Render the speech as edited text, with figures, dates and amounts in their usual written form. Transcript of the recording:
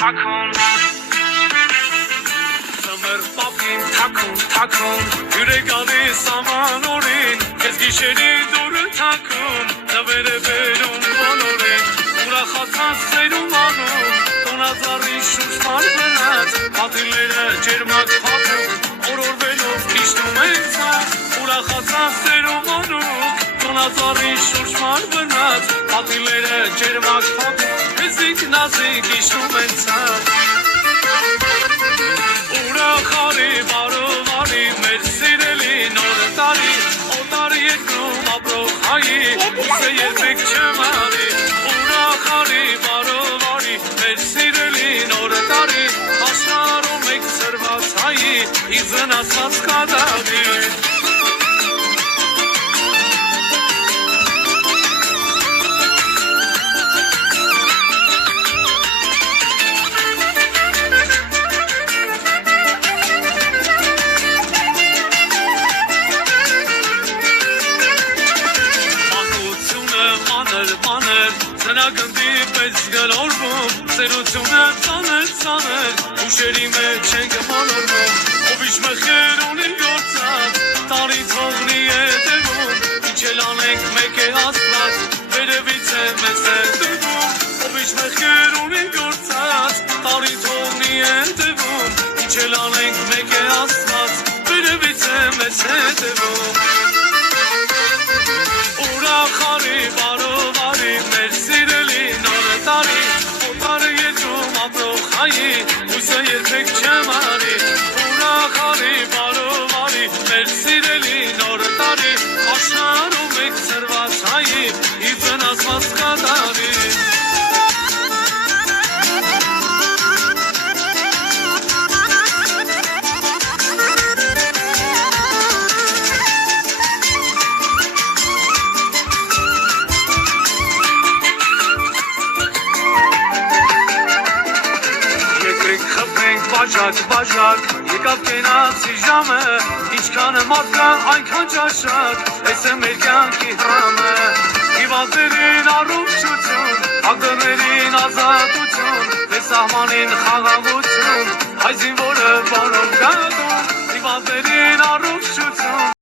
թաքուն Սմր պապին թաքուն Յուր է գալիս ամանորին Կեզ գիշերի դուրը թաքուն Նվեր է բերում բոլորին Ուրախացած սերում անում Տոնածառի շուրջ մարմնած Պատիլները ջերմակ փափուկ Օրորվելով քիշնում են ցած Ուրախացած սերում անում Տոնածառի շուրջ մարմնած Պատիլները ջերմակ փափուկ Հեզիկ նազիկ իշնում են ցած Ուրախարի բարովարի մեր սիրելի նոր տարի Օտարի երկրում ապրող հայի Ուսը երբեք չմարի Ուրախարի բարովարի մեր սիրելի նոր տարի Աշխարհում եք ծրված հայի իզնացած կադավի Ծնագնդի պես գլորվում Սերությունը ծանր Ուշերի մեջ ենք մանորվում Ով իչ մխեր ունի գործած Տարի թողնի է տևում Ինչ էլ անենք մեկ է աստված Վերևից է մեզ է տվում Ով իչ մխեր ունի գործած Տարի թողնի է տևում Ինչ էլ անենք մեկ է աստված Վերևից է մեզ է տվում Ուրախարի բարովարի մեր սիրելի նոր տարի Օտարը երկրում ապրող հայի Ուսը երբեք չմարի Ուրախարի բարովարի մեր սիրելի նոր տարի Աշխարհում եք ծրված հայի իզնացված կադավի Բաժակ, եկավ կենացի ժամը Ինչքան մարդկա այնքան ճաշակ Ես է մեր կյանքի համը Հիվանդներին առողջություն Ակտորներին ազատություն Դե սահմանին խաղաղություն Հայ զինվորը բանով գատում Հիվանդներին առողջություն